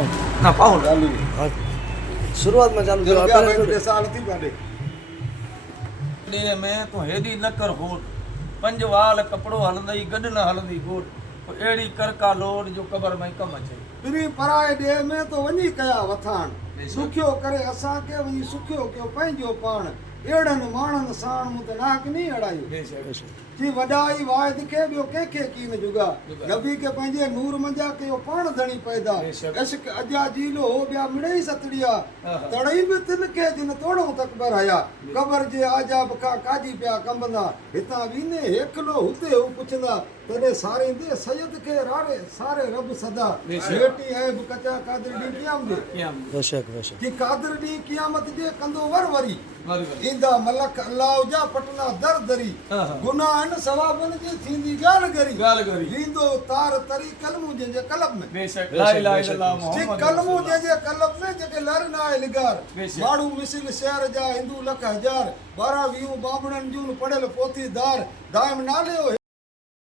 ना पाऊं चालू हाँ शुरुआत में चालू जो करो क्या અત્યારે भाई तो- पैसा आलती पाडे डे में तो हेडी न कर होट पंज वाल कपड़ो हलंदई गड न हलंदी गोट एड़ी कर का लोड जो कबर में कम अचे फिरी पराए डे में तो वनी कया वथान बेशक। सुखियो करे असा के वनी सुखियो कयो पंहिंजो पाण एड़न माणन साण मु त नाक नहीं अड़ायो जी वडाई वायद के बियो के कीन जुगा जुगा। नबी के पंहिंजे नूर मंजा कयो पाण धणी पैदा बेशक। इश्क अजा जीलो हो बिया मिड़ई सतड़िया आहा। तड़ई भी तिन के जिन तोड़ो तकबर आया कबर जे आजाब का काजी पिया कंबंदा हिता वीने हेकलो हुते हु पुछंदा तने सारे दे सैयद के रारे सारे रब सदा बेशक। बेटी है कचा कादर दी कियाम दे क्या बेशक बेशक कि कादर दी कियामत जे कंदो वर वरी बराबर इंदा मलक अल्लाह जा पटना दर दरी आहा। गुनाहन सवाबन जे थींदी गाल गरी गाल गरी। वींदो तार तरी कलमू जे कलब में बेशक ला इलाहा इल्लल्लाह जी मोहम्मद कलमू जे कलब में जेके लर ना आहे लिगार बेशक। माड़ू मिसिल शहर जा हिंदू लख हजार 12 20 बाबड़न जून पढ़ियल पोथीदार दाइम नाले